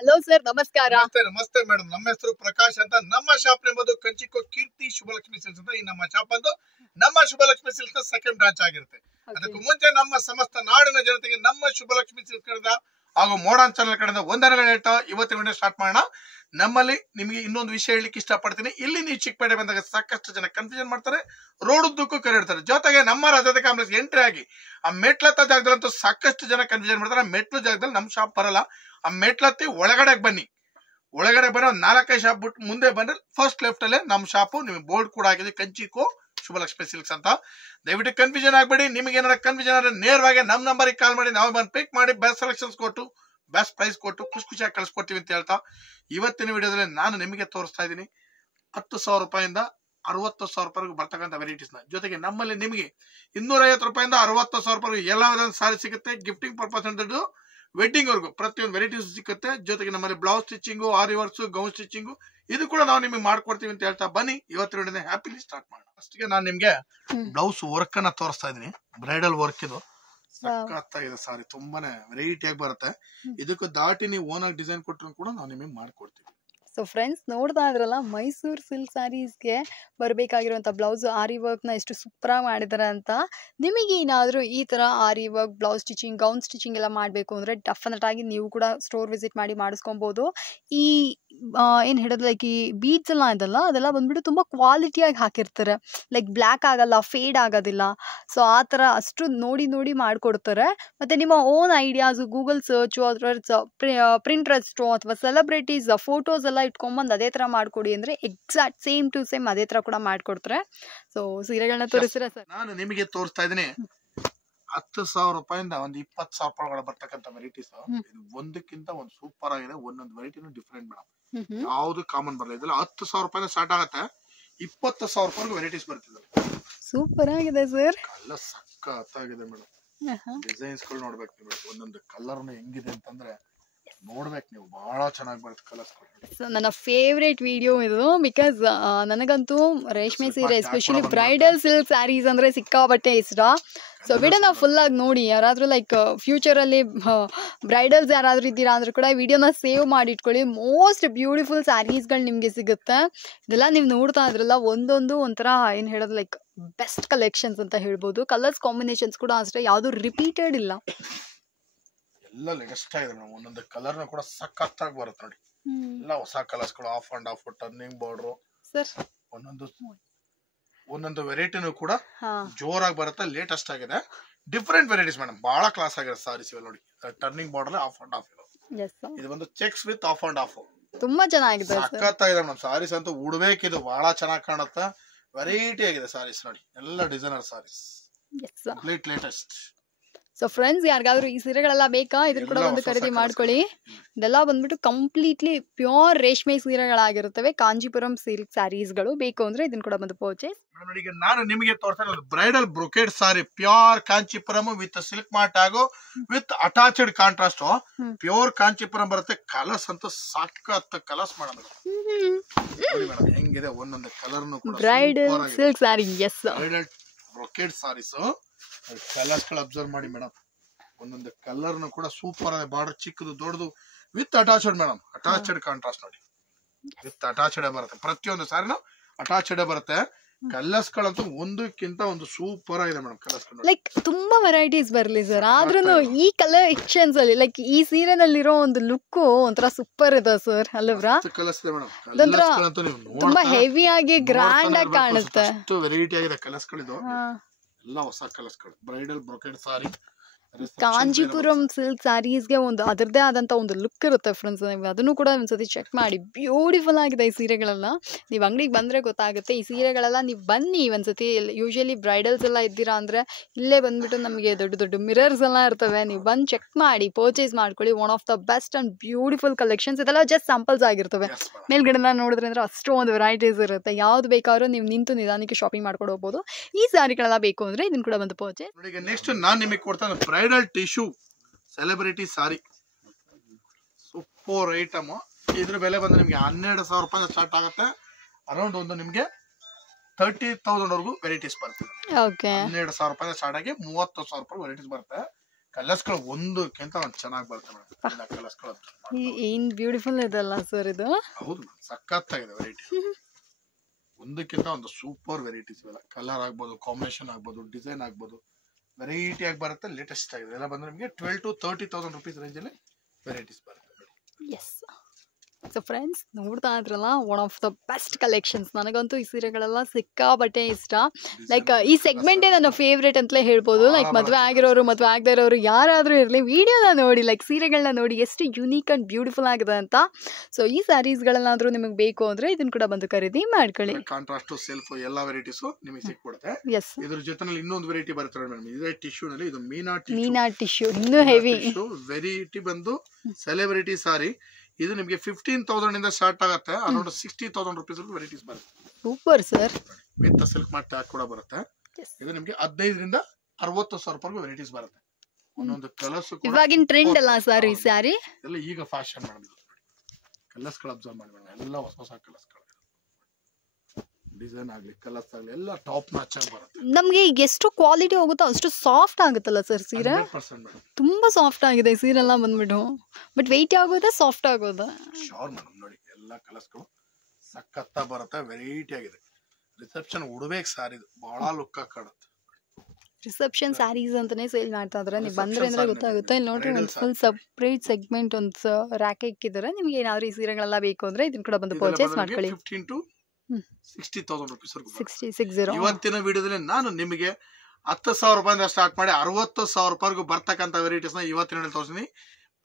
Hello sir, ನಮಸ್ಕಾರ. ನಮಸ್ತೆ ನಮಸ್ತೆ ಮೇಡಮ್. ನಮ್ಮ ಹೆಸರು ಪ್ರಕಾಶ್ ಅಂತ. ನಮ್ಮ ಶಾಪ್ ಎಂಬುದು ಕಂಚಿಕೋ ಕೀರ್ತಿ ಶುಭಲಕ್ಷ್ಮಿ ಸಿಲ್ಕ್ಸ್ ಅಂತ. ಈ ನಮ್ಮ ಶಾಪ್ ಬಂದು ನಮ್ಮ ಶುಭಲಕ್ಷ್ಮಿ ಸಿಲ್ಕ್ಸ್ ಸೆಕೆಂಡ್ ಬ್ರಾಂಚ್ ಆಗಿರುತ್ತೆ. ಅದಕ್ಕೂ ಮುಂಚೆ ನಮ್ಮ ಸಮಸ್ತ ನಾಡಿನ ಜನತೆಗೆ ನಮ್ಮ ಶುಭಲಕ್ಷ್ಮಿ ಸಿಲ್ಕ್ಸ್ ಕಡೆಯಿಂದ ಹಾಗೂ ಮೋಡಾನ್ ಚಾನಲ್ ಕಡೆಯಿಂದ ವಂದನೆಗಳು ಹೇಳ್ತಾ ಇವತ್ತಿನ ವಿಡಿಯೋ ಸ್ಟಾರ್ಟ್ ಮಾಡೋಣ. ನಮ್ಮಲ್ಲಿ ನಿಮಗೆ ಇನ್ನೊಂದು ವಿಷಯ ಹೇಳಲಿಕ್ಕೆ ಇಷ್ಟಪಡ್ತೀನಿ. ಇಲ್ಲಿ ನೀವು ಚಿಕ್ಕಪೇಟೆ ಬಂದಾಗ ಸಾಕಷ್ಟು ಜನ ಕನ್ಫ್ಯೂಷನ್ ಮಾಡ್ತಾರೆ, ರೋಡ್ ಉದ್ದಕ್ಕೂ ಕರೆಯಿಡ್ತಾರೆ. ಜೊತೆಗೆ ನಮ್ಮ ರಾಜ್ಯದ ಕಾಂಗ್ರೆಸ್ ಎಂಟ್ರಿ ಆಗಿ ಆ ಮೆಟ್ಲತ್ತ ಜಾಗದಲ್ಲಂತೂ ಸಾಕಷ್ಟು ಜನ ಕನ್ಫ್ಯೂಷನ್ ಮಾಡ್ತಾರೆ. ಮೆಟ್ಲು ಜಾಗದಲ್ಲಿ ನಮ್ಮ ಶಾಪ್ ಬರಲ್ಲ. ಆ ಮೆಟ್ಲತ್ತಿ ಒಳಗಡೆ ಬನ್ನಿ, ಒಳಗಡೆ ಬರೋ 4-5 ಶಾಪ್ ಬಿಟ್ಟು ಮುಂದೆ ಬಂದ್ರೆ ಫಸ್ಟ್ ಲೆಫ್ಟ್ ಅಲ್ಲೇ ನಮ್ಮ ಶಾಪು. ನಿಮಗೆ ಬೋರ್ಡ್ ಕೂಡ ಆಗಿದೆ, ಕಂಚಿಕೋ ಶುಭಲಕ್ಷ್ಮಿ ಸಿಲ್ಕ್ಸ್ ಅಂತ. ದಯವಿಟ್ಟು ಕನ್ಫ್ಯೂಷನ್ ಆಗ್ಬೇಡಿ. ನಿಮಗೆ ಏನಾರ ಕನ್ಫ್ಯೂಷನ್ ಆದ್ರೆ ನೇರವಾಗಿ ನಮ್ಮ ನಂಬರ್ಗೆ ಕಾಲ್ ಮಾಡಿ, ನಾವು ಬಂದು ಪಿಕ್ ಮಾಡಿ ಬೆಸ್ಟ್ ಸೆಲೆಕ್ಷನ್ಸ್ ಕೊಟ್ಟು ಬೆಸ್ಟ್ ಪ್ರೈಸ್ ಕೊಟ್ಟು ಖುಷಿಯಾಗಿ ಕಳಿಸ್ಕೊಡ್ತೀವಿ ಅಂತ ಹೇಳ್ತಾ ಇವತ್ತಿನ ವಿಡಿಯೋದಲ್ಲಿ ನಾನು ನಿಮಗೆ ತೋರಿಸ್ತಾ ಇದ್ದೀನಿ 10,000 ರೂಪಾಯಿಂದ 60,000 ರೂಪಾಯಿವರೆಗೂ ಬರ್ತಕ್ಕಂಥ ವೆರೈಟೀಸ್ ನ. ಜೊತೆಗೆ ನಮ್ಮಲ್ಲಿ ನಿಮಗೆ 250 ರೂಪಾಯಿಂದ 60,000 ರೂಪಾಯಿ ಎಲ್ಲ ಸಾರಿ ಸಿಗುತ್ತೆ. ಗಿಫ್ಟಿಂಗ್ ಪರ್ಪಸ್ ಅಂತ ವೆಡ್ಡಿಂಗ್ ವರ್ಗು ಪ್ರತಿಯೊಂದು ವೆರೈಟೀಸ್ ಸಿಗುತ್ತೆ. ಜೊತೆಗೆ ನಮ್ಮಲ್ಲಿ ಬ್ಲೌಸ್ ಸ್ಟಿಚಿಂಗು, ಆರಿ ವರ್ಕ್ಸ್, ಗೌನ್ ಸ್ಟಿಚಿಂಗು ಇದು ಕೂಡ ನಾವು ನಿಮಗೆ ಮಾಡ್ಕೊಡ್ತೀವಿ ಅಂತ ಹೇಳ್ತಾ ಬನ್ನಿ ಇವತ್ತಿನ ವಿಡಿಯೋನ ಹ್ಯಾಪಿಲಿ ಸ್ಟಾರ್ಟ್ ಮಾಡೋಣ. ಫಸ್ಟ್ ಗೆ ನಾನು ನಿಮ್ಗೆ ಬ್ಲೌಸ್ ವರ್ಕ್ ಅನ್ನ ತೋರಿಸ್ತಾ ಇದೀನಿ. ಬ್ರೈಡಲ್ ವರ್ಕ್ ಇದು ಸಖತ್ತಾಗಿದೆ ಸಾರಿ, ತುಂಬಾನೇ ವೆರೈಟಿ ಆಗಿ ಬರುತ್ತೆ. ಇದಕ್ಕೂ ದಾಟಿ ನೀವು ಓನ್ ಆಗಿ ಡಿಸೈನ್ ಕೊಟ್ಟರು ಕೂಡ ನಾವು ನಿಮಗೆ ಮಾಡ್ಕೊಡ್ತೀವಿ. ಸೊ ಫ್ರೆಂಡ್ಸ್, ನೋಡ್ತಾ ಇದ್ರಲ್ಲ, ಮೈಸೂರು ಸಿಲ್ಕ್ ಸ್ಯಾರೀಸ್ಗೆ ಬರಬೇಕಾಗಿರುವಂಥ ಬ್ಲೌಸ್ ಆರಿ ವರ್ಕ್ನ ಎಷ್ಟು ಸೂಪರಾಗಿ ಮಾಡಿದ್ದಾರೆ ಅಂತ. ನಿಮಗೆ ಏನಾದರೂ ಈ ಥರ aari work, blouse stitching, gown stitching ಎಲ್ಲ ಮಾಡಬೇಕು ಅಂದರೆ ಡೆಫಿನೆಟ್ ಆಗಿ ನೀವು ಕೂಡ ಸ್ಟೋರ್ ವಿಸಿಟ್ ಮಾಡಿ ಮಾಡಿಸ್ಕೊಬೋದು. ಈ ಏನು ಹೇಳೋದು, ಲೈಕ್ ಈ ಬೀಡ್ಸ್ ಎಲ್ಲ ಇದಲ್ಲ, ಅದೆಲ್ಲ ಬಂದ್ಬಿಟ್ಟು ತುಂಬ ಕ್ವಾಲಿಟಿಯಾಗಿ ಹಾಕಿರ್ತಾರೆ. ಲೈಕ್ ಬ್ಲ್ಯಾಕ್ ಆಗಲ್ಲ, ಫೇಡ್ ಆಗೋದಿಲ್ಲ. ಸೊ ಆ ಥರ ಅಷ್ಟು ನೋಡಿ ನೋಡಿ ಮಾಡಿಕೊಡ್ತಾರೆ. ಮತ್ತು ನಿಮ್ಮ ಓನ್ ಐಡಿಯಾಸು, ಗೂಗಲ್ ಸರ್ಚು ಅಥವಾ ಪ್ರಿಂಟ್ರೆಸ್ಟು ಅಥವಾ ಸೆಲೆಬ್ರಿಟೀಸ್ ಫೋಟೋಸ್ ಎಲ್ಲ ಇಟ್ಕೊಂಬಂದು ಅದೇ ಥರ ಮಾಡಿಕೊಡಿ ಅಂದರೆ ಎಕ್ಸಾಕ್ಟ್ ಸೇಮ್ ಟು ಸೇಮ್ ಅದೇ ಥರ ಕೂಡ ಮಾಡಿಕೊಡ್ತಾರೆ. ಸೊ ಸೀರೆಗಳನ್ನ ತೋರಿಸ್ತೀರಾ ಸರ್? ನಾನು ನಿಮಗೆ ತೋರಿಸ್ತಾ ಇದ್ದೀನಿ 10,000 ರೂಪಾಯಿಂದ ಒಂದು 20,000 ರೂಪಾಯಿಗಳ ಬರ್ತಕ್ಕಂಥ ವೆರೈಟೀಸ್. ಇದು ಒಂದಕ್ಕಿಂತ ಒಂದು ಸೂಪರ್ ಆಗಿದೆ. ಒಂದೊಂದು ವೆರೈಟಿನೂ ಡಿಫ್ರೆಂಟ್ ಮೇಡಮ್, ಯಾವ್ದು ಕಾಮನ್ ಬರಲ್ಲ. ಇದೆಲ್ಲ 10,000 ರೂಪಾಯಿಂದ ಸ್ಟಾರ್ಟ್ ಆಗುತ್ತೆ, 20,000 ರೂಪಾಯಿಗೂ ವೆರೈಟೀಸ್ ಬರ್ತಿದೆ. ಸೂಪರ್ ಆಗಿದೆ ಸರ್, ಎಲ್ಲ ಸಖತ್ತಾಗಿದೆ ಮೇಡಮ್. ಡಿಸೈನ್ಸ್ ಗಳು ನೋಡ್ಬೇಕು ನೀವು, ಒಂದೊಂದು ಕಲರ್ ಹೆಂಗಿದೆ ಅಂತಂದ್ರೆ ನೋಡ್ಬೇಕು ನೀವು, ಬಹಳ ಚೆನ್ನಾಗಿ ಬರುತ್ತೆ ಕಲರ್ಸ್. ನನ್ನ ಫೇವ್ರೇಟ್ ವಿಡಿಯೋ ಇದು. ಬಿಕಾಸ್ ನನಗಂತೂ ರೇಷ್ಮೆ ಸೀರೆ, ಎಸ್ಪೆಷಲಿ ಬ್ರೈಡಲ್ ಸಿಲ್ಕ್ ಸ್ಯಾರೀಸ್ ಅಂದರೆ ಸಿಕ್ಕಾಬಟ್ಟೆ ಇಷ್ಟ. ಸೊ ವಿಡಿಯೋನ ಫುಲ್ಲಾಗಿ ನೋಡಿ. ಯಾರಾದರೂ ಲೈಕ್ ಫ್ಯೂಚರಲ್ಲಿ ಬ್ರೈಡಲ್ಸ್ ಯಾರಾದರೂ ಇದ್ದೀರಾ ಅಂದರೂ ಕೂಡ ವಿಡಿಯೋನ ಸೇವ್ ಮಾಡಿ ಇಟ್ಕೊಳ್ಳಿ. ಮೋಸ್ಟ್ ಬ್ಯೂಟಿಫುಲ್ ಸ್ಯಾರೀಸ್ಗಳು ನಿಮಗೆ ಸಿಗುತ್ತೆ. ಇದೆಲ್ಲ ನೀವು ನೋಡ್ತಾ ಇದ್ರಲ್ಲ, ಒಂದೊಂದು ಒಂಥರ ಏನು ಹೇಳೋದು, ಲೈಕ್ ಬೆಸ್ಟ್ ಕಲೆಕ್ಷನ್ಸ್ ಅಂತ ಹೇಳ್ಬೋದು. ಕಲರ್ಸ್ ಕಾಂಬಿನೇಷನ್ಸ್ ಕೂಡ ಅಷ್ಟೇ, ಯಾವುದು ರಿಪೀಟೆಡ್ ಇಲ್ಲ, ಎಲ್ಲ ಲೇಟೆಸ್ಟ್ ಆಗಿದೆ ಮೇಡಮ್. ಒಂದೊಂದು ಕಲರ್ನ ಕೂಡ ಸಖತ್ತಾಗಿ ಬರುತ್ತೆ ನೋಡಿ. ಎಲ್ಲ ಹೊಸ ಕಲರ್ಸ್ ಗಳು, of and of, turning border, ಒಂದೊಂದು ವೆರೈಟಿನೂ ಕೂಡ ಜೋರಾಗಿ ಬರುತ್ತೆ. ಲೇಟೆಸ್ಟ್ ಆಗಿದೆ, ಡಿಫ್ರೆಂಟ್ ವೆರೈಟೀಸ್ ಮೇಡಮ್. ಬಹಳ ಕ್ಲಾಸ್ ಆಗಿದೆ ಸಾರೀಸ್ ಇವೆಲ್ಲ ನೋಡಿ. Turning border, of and of. ಇದು ಬಂದು cheques with of and of, ತುಂಬಾ ಚೆನ್ನಾಗಿದೆ, ಸಖತ್ತಾಗಿದೆ ಮೇಡಮ್. ಸಾರೀಸ್ ಅಂತೂ ಉಡ್ಬೇಕಿದು, ಬಹಳ ಚೆನ್ನಾಗಿ ಕಾಣುತ್ತೆ. ವೆರೈಟಿ ಆಗಿದೆ ಸಾರೀಸ್ ನೋಡಿ, ಎಲ್ಲ designer saris, complete latest. So friends, ಯಾರಿಗಾದ್ರೂ ಈ ಸೀರೆಗಳೆಲ್ಲ ಬೇಕಾ, ಇದನ್ನ ಕೂಡ ಒಂದು ಖರೀದಿ ಮಾಡ್ಕೊಳ್ಳಿ. ಇದೆಲ್ಲ ಬಂದ್ಬಿಟ್ಟು ಕಂಪ್ಲೀಟ್ಲಿ ಪ್ಯೂರ್ ರೇಷ್ಮೆ ಸೀರೆಗಳಾಗಿರುತ್ತವೆ. ಕಾಂಜೀಪುರಂ ಸಿಲ್ಕ್ ಸ್ಯಾರೀಸ್ಗಳು ಬೇಕು ಅಂದ್ರೆ ಇದನ್ನ ಕೂಡ ಬಂದು ಪರ್ಚೇಸ್. ನಾನು ನಿಮಗೆ ತೋರಿಸ್ತಾ ಇರೋದು bridal brocade sari, pure Kanchipuram with silk mart ಹಾಗೂ with attached contrast. Pure Kanchipuram ಬರುತ್ತೆ. ಕಲರ್ಸ್ ಅಂತೂ ಸಾಕತ್ ಕಲರ್ಸ್ ಮಾಡೋದು ಮೇಡಮ್. ಹೆಂಗಿದೆ ಒಂದೊಂದು colour bridal silk sari. Yes, bridal brocade saris colours ಗಳು ಅಬ್ಸರ್ವ್ ಮಾಡಿ ಮೇಡಮ್. ಒಂದೊಂದು ಕಲರ್ ಕೂಡ ಸೂಪರ್ ಆಗಿದೆ. ಬಾರ್ಡರ್ ಚಿಕ್ಕದು ದೊಡ್ಡದು with attached madam. Attached contrast ನೋಡಿ, ವಿತ್ ಅಟ್ಯಾಚ್ಡ್ ಬರುತ್ತೆ. ಪ್ರತಿಯೊಂದು ಸಾರಿನೂ ಅಟ್ಯಾಚ್ಡ್ ಬರುತ್ತೆ. ಕಲರ್ಸ್ ಗಳಂತೂ ಒಂದಕ್ಕಿಂತ ಒಂದು ಸೂಪರ್ ಆಗಿದೆ ಮೇಡಮ್. ಕಲರ್ಸ್ ಲೈಕ್ ತುಂಬಾ ವೆರೈಟೀಸ್ ಬರ್ಲಿ ಸರ್, ಆದ್ರೂ ಈ ಕಲೆಕ್ಷನ್ಸ್ ಅಲ್ಲಿ ಲೈಕ್ ಈ ಸೀರೆನಲ್ಲಿರೋ ಒಂದು ಲುಕ್ ಒಂಥರ ಸೂಪರ್ ಇದೆ ಸರ್, ಅಲ್ವಾ? ಕಲರ್ಸ್ ಇದೆ ಮೇಡಮ್, ತುಂಬಾ ಹೆವಿ ಆಗಿ ಗ್ರ್ಯಾಂಡ್ ಆಗಿ ಕಾಣುತ್ತೆ. ವೆರೈಟಿ ಆಗಿದೆ ಕಲರ್ಸ್ ಗಳಿದು, ಎಲ್ಲ ಹೊಸ ಕಲರ್ಸ್ ಗಳು. ಬ್ರೈಡಲ್ ಬ್ರೊಕೇಡ್ ಸಾರಿ, ಕಾಂಜೀಪುರಂ ಸಿಲ್ಕ್ ಸ್ಯಾರೀಸ್ಗೆ ಒಂದು ಅದರದೇ ಆದಂಥ ಒಂದು ಲುಕ್ ಇರುತ್ತೆ ಫ್ರೆಂಡ್ಸ್. ನೀವು ಅದನ್ನು ಕೂಡ ಒಂದ್ಸತಿ ಚೆಕ್ ಮಾಡಿ. ಬ್ಯೂಟಿಫುಲ್ ಆಗಿದೆ ಈ ಸೀರೆಗಳೆಲ್ಲ. ನೀವು ಅಂಗಡಿಗೆ ಬಂದರೆ ಗೊತ್ತಾಗುತ್ತೆ. ಈ ಸೀರೆಗಳೆಲ್ಲ ನೀವು ಬನ್ನಿ ಒಂದ್ಸತಿ. ಯೂಶಲಿ ಬ್ರೈಡಲ್ಸ್ ಎಲ್ಲ ಇದ್ದೀರಾ ಅಂದರೆ ಇಲ್ಲೇ ಬಂದ್ಬಿಟ್ಟು ನಮಗೆ ದೊಡ್ಡ ದೊಡ್ಡ ಮಿರರ್ಸ್ ಎಲ್ಲ ಇರ್ತವೆ. ನೀವು ಬಂದು ಚೆಕ್ ಮಾಡಿ ಪರ್ಚೇಸ್ ಮಾಡ್ಕೊಳ್ಳಿ. One of the best and beautiful collections. ಇದೆಲ್ಲ ಜಸ್ಟ್ ಸ್ಯಾಂಪಲ್ಸ್ ಆಗಿರ್ತವೆ. ಮೇಲ್ಗಡೆಲ್ಲ ನೋಡಿದ್ರೆ ಅಂದರೆ ಅಷ್ಟೊಂದು ವೆರೈಟೀಸ್ ಇರುತ್ತೆ. ಯಾವ್ದು ಬೇಕಾದ್ರೂ ನೀವು ನಿಂತು ನಿಧಾನಕ್ಕೆ ಶಾಪಿಂಗ್ ಮಾಡ್ಕೊಂಡು ಹೋಗ್ಬೋದು. ಈ ಸ್ಯಾರಿಗಳೆಲ್ಲ ಬೇಕು ಅಂದರೆ ಇದನ್ನು ಕೂಡ ಬಂದು ಪರ್ಚೇಸ್. ನೆಕ್ಸ್ಟ್ ನಾನು ನಿಮಗೆ ಕೊಡ್ತಾನೆ ಬ್ರೈಡಲ್ ಟಿಶ್ಯೂ ಸೆಲೆಬ್ರಿಟಿ ಸಾರಿ, ಸೂಪರ್ ಐಟಮ್. ಇದ್ರ ಬೆಲೆ ಬಂದು ನಿಮಗೆ 12,000 ರೂಪಾಯಿ ಸ್ಟಾರ್ಟ್ ಆಗುತ್ತೆ. ಅರೌಂಡ್ ಒಂದು ನಿಮಗೆ 30,000 ವರೆಗೂ ವೆರೈಟೀಸ್ ಬರ್ತದೆ. 12,000 ರೂಪಾಯಿ ಸ್ಟಾರ್ಟ್ ಆಗಿ 30,000 ರೂಪಾಯಿ ವೆರೈಟೀಸ್ ಬರುತ್ತೆ. ಕಲರ್ಸ್ಗಳು ಒಂದಕ್ಕಿಂತ ಒಂದು ಚೆನ್ನಾಗಿ ಬರುತ್ತೆ ಮೇಡಮ್. ಕಲರ್ಸ್ಗಳು ಏನ್ ಬ್ಯೂಟಿಫುಲ್ ಇದೆಲ್ಲ ಸರ್ ಇದು. ಹೌದು ಮೇಡಮ್, ಸಖತ್ತಾಗಿದೆ ವೆರೈಟಿ. ಒಂದಕ್ಕಿಂತ ಒಂದು ಸೂಪರ್ ವೆರೈಟೀಸ್ ಇವೆಲ್ಲ. ಕಲರ್ ಆಗ್ಬೋದು, ಕಾಂಬಿನೇಷನ್ ಆಗ್ಬೋದು, ಡಿಸೈನ್ ಆಗ್ಬೋದು, ವೆರೈಟಿ ಆಗಿ ಬರುತ್ತೆ. ಲೇಟೆಸ್ಟ್ ಆಗಿದೆ ಎಲ್ಲ ಬಂದ್ರೆ ನಿಮಗೆ 12,000 to 30,000 rupees ರೇಂಜ್ ಅಲ್ಲಿ ವೆರೈಟೀಸ್ ಬರುತ್ತೆ. ಎಸ್. ಸೊ ಫ್ರೆಂಡ್ಸ್, ನೋಡ್ತಾ ಇದ್ರಲ್ಲ, one of the best collections. ನನಗಂತೂ ಈ ಸೀರೆಗಳೆಲ್ಲ ಸಿಕ್ಕಾಬಟ್ಟೆ ಇಷ್ಟ. ಲೈಕ್ ಈ ಸೆಗ್ಮೆಂಟೇ ನನ್ನ ಫೇವ್ರೇಟ್ ಅಂತಲೇ ಹೇಳ್ಬೋದು. ಲೈಕ್ ಮದುವೆ ಆಗಿರೋರು, ಮದುವೆ ಆಗದೇ ಇರೋರು ಯಾರಾದರೂ ಇರಲಿ, ವಿಡಿಯೋನ ನೋಡಿ, ಲೈಕ್ ಸೀರೆಗಳನ್ನ ನೋಡಿ ಎಷ್ಟು ಯುನೀಕ್ ಆ್ಯಂಡ್ ಬ್ಯೂಟಿಫುಲ್ ಆಗಿದೆ ಅಂತ. ಸೊ ಈ ಸ್ಯಾರೀಸ್ಗಳನ್ನಾದರೂ ನಿಮಗೆ ಬೇಕು ಅಂದರೆ ಇದನ್ನು ಕೂಡ ಬಂದು ಖರೀದಿ ಮಾಡ್ಕೊಳ್ಳಿ. ಕಾಂಟ್ರಾಸ್ಟ್, ಸೆಲ್ಫ್ ಎಲ್ಲ ವೆರೈಟೀಸು ನಿಮಗೆ ಸಿಕ್ಬಿಡುತ್ತೆ. ಎಸ್. ಇದ್ರ ಜೊತೆನಲ್ಲಿ ಇನ್ನೊಂದು ವೆರೈಟಿ ಬರುತ್ತೆ ಮೇಡಮ್. ಇದೇ ಟಿಶ್ಯೂ ನಲ್ಲಿ, ಇದು ಮೀನಾ ಟಿಶ್ಯೂ, ಇನ್ನೂ ಹೆವಿ ವೆರೈಟಿ ಬಂದು ಸೆಲೆಬ್ರಿಟಿ ಸಾರಿ. ಇದು ನಿಮಗೆ 15,000 ಇಂದ ಸ್ಟಾರ್ಟ್ ಆಗುತ್ತೆ. ಅರೌಂಡ್ 60,000 rupees ವೆರೈಟೀಸ್ ಬರುತ್ತೆ. Super sir. With silk mart tag ಕೂಡ ಬರುತ್ತೆ. ಇದು ನಿಮಗೆ 15,000 ರಿಂದ 60,000 ರೂಪಾಯಿಗೂ ವೆರೈಟೀಸ್ ಬರುತ್ತೆ. ಒಂದೊಂದು ಕಲರ್ಸ್ ಇವಾಗಿನ ಟ್ರೆಂಡ್ ಅಲ್ಲ ಸರ್ ಈ ಸ್ಯಾರಿ. ಎಲ್ಲ ಈಗ ಫ್ಯಾಷನ್ ಮಾಡಿದ್ರು. ಕಲರ್ಸ್ ಗಳು ಅಬ್ಸರ್ವ್ ಮಾಡಿ ಮೇಡಮ್, ಎಲ್ಲ ಹೊಸ ಹೊಸ ಕಲರ್ಸ್ ಗಳು, ಡಿಸೈನ್ ಆಗ್ಲಿ, ಕಲರ್ಸ್ ಆಗ್ಲಿ, ಎಲ್ಲ ಟಾಪ್ ನಾಚ್ ಆಗಿ ಬರುತ್ತೆ. ನಮ್ಗೆ ಎಷ್ಟು ಕ್ವಾಲಿಟಿ ಹೋಗುತ್ತೋ ಅಷ್ಟು ಸಾಫ್ಟ್ ಆಗುತ್ತಲ್ಲ ಸರ್ ಸೀರೆ. 100% ಮೇಡಮ್, ತುಂಬಾ ಸಾಫ್ಟ್ ಆಗಿದೆ ಈ ಸೀರೆ ಎಲ್ಲ ಬಂದ್ಬಿಟ್ಟು. ಬಟ್ ವೆಯ್ಟ್ ಆಗೋದಾ ಸಾಫ್ಟ್ ಆಗೋದಾ? Sure madam. ನೋಡಿ ಎಲ್ಲ ಕಲರ್ಸ್ ಗಳು ಸಖತ್ತ ಬರುತ್ತೆ, ವೆರೈಟಿ ಆಗಿದೆ. ರಿಸೆಪ್ಷನ್ ಉಡಬೇಕು ಸಾರಿ, ಇದು ಬಹಳ ಲುಕ್ ಆಗಿ ಕಾಣುತ್ತೆ. ರಿಸೆಪ್ಷನ್ ಸ್ಯಾರೀಸ್ ಅಂತಾನೆ ಸೇಲ್ ಮಾಡ್ತಾ ಇದಾರೆ. ನೀವು ಬಂದ್ರೆ ಅಂದ್ರೆ ಗೊತ್ತಾಗುತ್ತೆ. ಇಲ್ಲಿ ನೋಡ್ರಿ, ಒಂದು ಫುಲ್ ಸಪ್ರೇಟ್ ಸೆಗ್ಮೆಂಟ್ ಒಂದು ರ್ಯಾಕ್ ಇಕ್ಕಿದ್ದಾರೆ. ನಿಮ್ಗೆ ಏನಾದ್ರು ಈ ಸೀರೆಗಳೆಲ್ಲ ಬೇಕು ಅಂದ್ರೆ ಇದನ್ನ ಕೂಡ ಬಂದು ಪರ್ಚೇಸ್ ಮಾಡ್ಕೊಳ್ಳಿ. 15,000 to 60,000 rupees ವರೆಗೂ. 60. ಇವತ್ತಿನ ವಿಡಿಯೋದಲ್ಲಿ ನಾನು ನಿಮಗೆ 10,000 ರೂಪಾಯಿಂದ ಸ್ಟಾರ್ಟ್ ಮಾಡಿ 60,000 ರೂಪಾಯಿಗೂ ಬರ್ತಕ್ಕಂಥ ವೆರೈಟೀಸ್ ನ ಇವತ್ತಿನ ತೋರಿಸ್ತೀನಿ.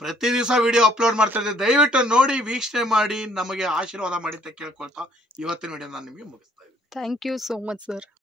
ಪ್ರತಿ ದಿವಸ ವಿಡಿಯೋ ಅಪ್ಲೋಡ್ ಮಾಡ್ತಾ ಇದ್ದೆ. ದಯವಿಟ್ಟು ನೋಡಿ, ವೀಕ್ಷಣೆ ಮಾಡಿ, ನಮಗೆ ಆಶೀರ್ವಾದ ಮಾಡಿ ಅಂತ ಕೇಳ್ಕೊಳ್ತಾ ಇವತ್ತಿನ ವಿಡಿಯೋ ನಾನು ನಿಮಗೆ ಮುಗಿಸ್ತಾ ಇದ್ದೀನಿ. Thank you so much sir.